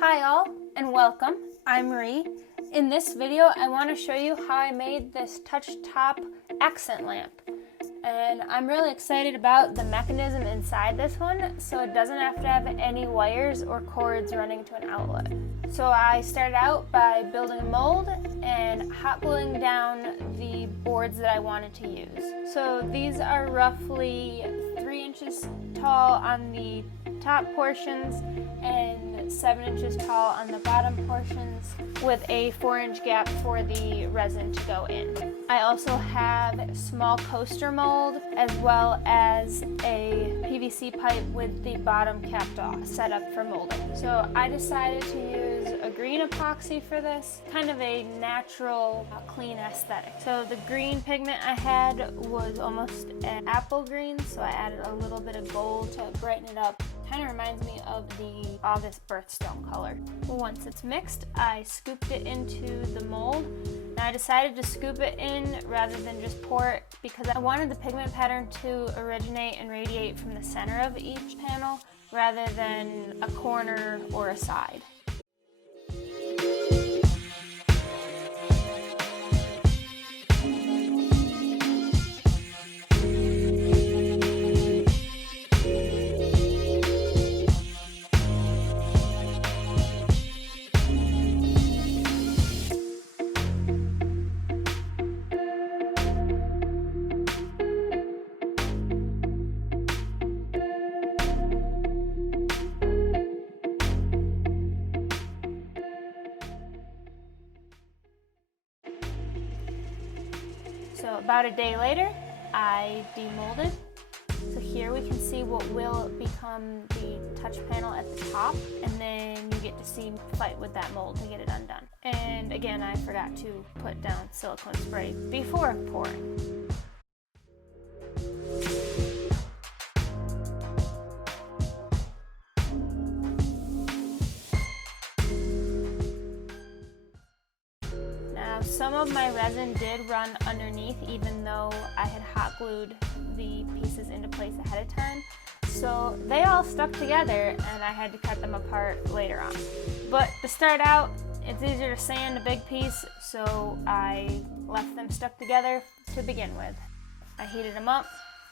Hi all, and welcome. I'm Marie. In this video, I want to show you how I made this touch top accent lamp. And I'm really excited about the mechanism inside this one, so it doesn't have to have any wires or cords running to an outlet. So I started out by building a mold and hot gluing down the boards that I wanted to use. So these are roughly 3 inches tall on the top portions and 7 inches tall on the bottom portions, with a 4-inch gap for the resin to go in. I also have a small coaster mold as well as a PVC pipe with the bottom capped off, set up for molding. So I decided to use a green epoxy for this, kind of a natural, clean aesthetic. So the green pigment I had was almost an apple green, so I added a little bit of gold to brighten it up. Kind of reminds me of the August birthstone color. Once it's mixed, I scooped it into the mold. Now I decided to scoop it in rather than just pour it because I wanted the pigment pattern to originate and radiate from the center of each panel rather than a corner or a side. So about a day later, I demolded. So here we can see what will become the touch panel at the top, and then you get to see fight with that mold to get it undone. And again, I forgot to put down silicone spray before pouring. Some of my resin did run underneath, even though I had hot glued the pieces into place ahead of time. So they all stuck together and I had to cut them apart later on. But to start out, it's easier to sand a big piece, so I left them stuck together to begin with. I heated them up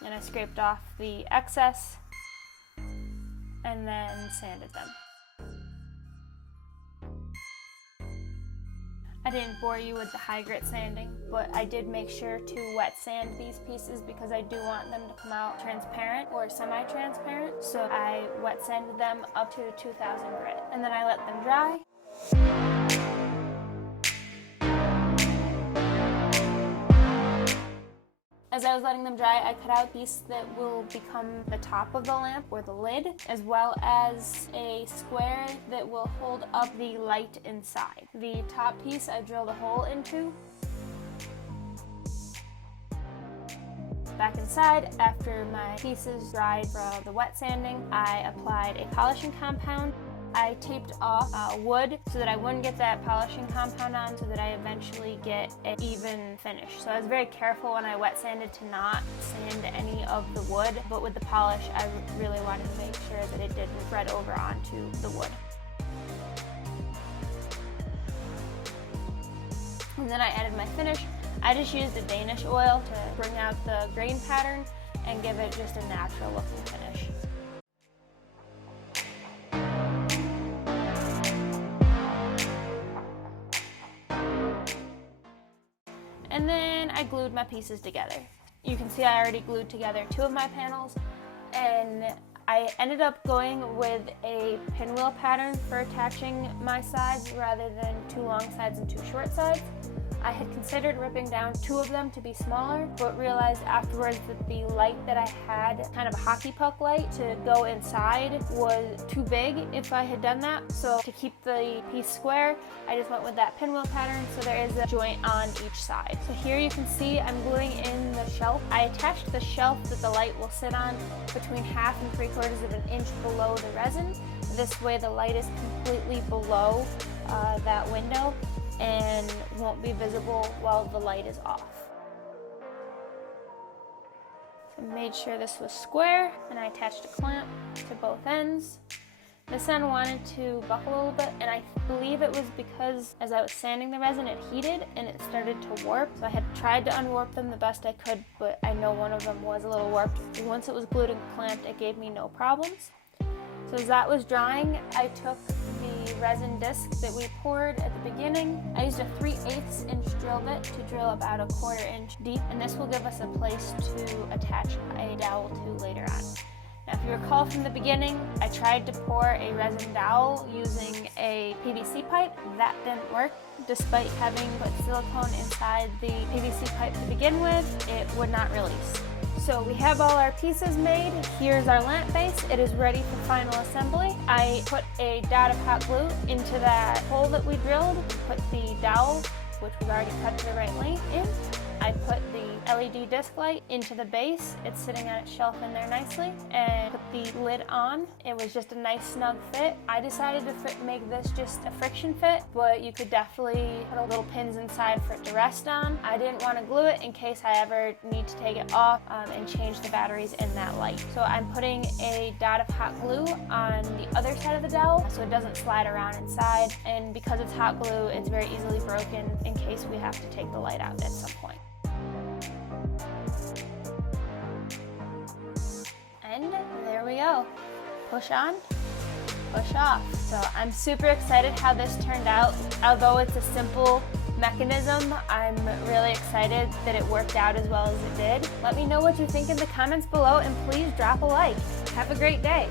and I scraped off the excess and then sanded them. I didn't bore you with the high grit sanding, but I did make sure to wet sand these pieces because I do want them to come out transparent or semi-transparent. So I wet sanded them up to 2000 grit, and then I let them dry. As I was letting them dry, I cut out a piece that will become the top of the lamp, or the lid, as well as a square that will hold up the light inside. The top piece I drilled a hole into. Back inside, after my pieces dried from the wet sanding, I applied a polishing compound. I taped off wood so that I wouldn't get that polishing compound on, so that I eventually get an even finish. So I was very careful when I wet sanded to not sand any of the wood, but with the polish I really wanted to make sure that it didn't spread over onto the wood. And then I added my finish. I just used a Danish oil to bring out the grain pattern and give it just a natural looking finish. And then I glued my pieces together. You can see I already glued together 2 of my panels, and I ended up going with a pinwheel pattern for attaching my sides rather than 2 long sides and 2 short sides. I had considered ripping down 2 of them to be smaller, but realized afterwards that the light that I had, kind of a hockey puck light, to go inside was too big if I had done that. So to keep the piece square, I just went with that pinwheel pattern, so there is a joint on each side. So here you can see I'm gluing in the shelf. I attached the shelf that the light will sit on between 1/2 and 3/4 of an inch below the resin. This way the light is completely below that window and won't be visible while the light is off. So I made sure this was square, and I attached a clamp to both ends. This end wanted to buckle a little bit, and I believe it was because as I was sanding the resin, it heated and it started to warp. So I had tried to unwarp them the best I could, but I know one of them was a little warped. Once it was glued and clamped, it gave me no problems. So as that was drying, I took the resin disc that we poured at the beginning. I used a 3/8 inch drill bit to drill about a 1/4 inch deep, and this will give us a place to attach a dowel to later on. Now, if you recall from the beginning, I tried to pour a resin dowel using a PVC pipe. That didn't work. Despite having put silicone inside the PVC pipe to begin with, it would not release. So we have all our pieces made. Here's our lamp base. It is ready for final assembly. I put a dot of hot glue into that hole that we drilled, put the dowel, which was already cut to the right length, in. I put the LED disc light into the base. It's sitting on its shelf in there nicely, and put the lid on. It was just a nice snug fit. I decided to make this just a friction fit, but you could definitely put a little pins inside for it to rest on. I didn't want to glue it in case I ever need to take it off and change the batteries in that light. So I'm putting a dot of hot glue on the other side of the dowel so it doesn't slide around inside, and because it's hot glue, it's very easily broken in case we have to take the light out at some point. And there we go. Push on, push off. So I'm super excited how this turned out. Although it's a simple mechanism, I'm really excited that it worked out as well as it did. Let me know what you think in the comments below, and please drop a like. Have a great day.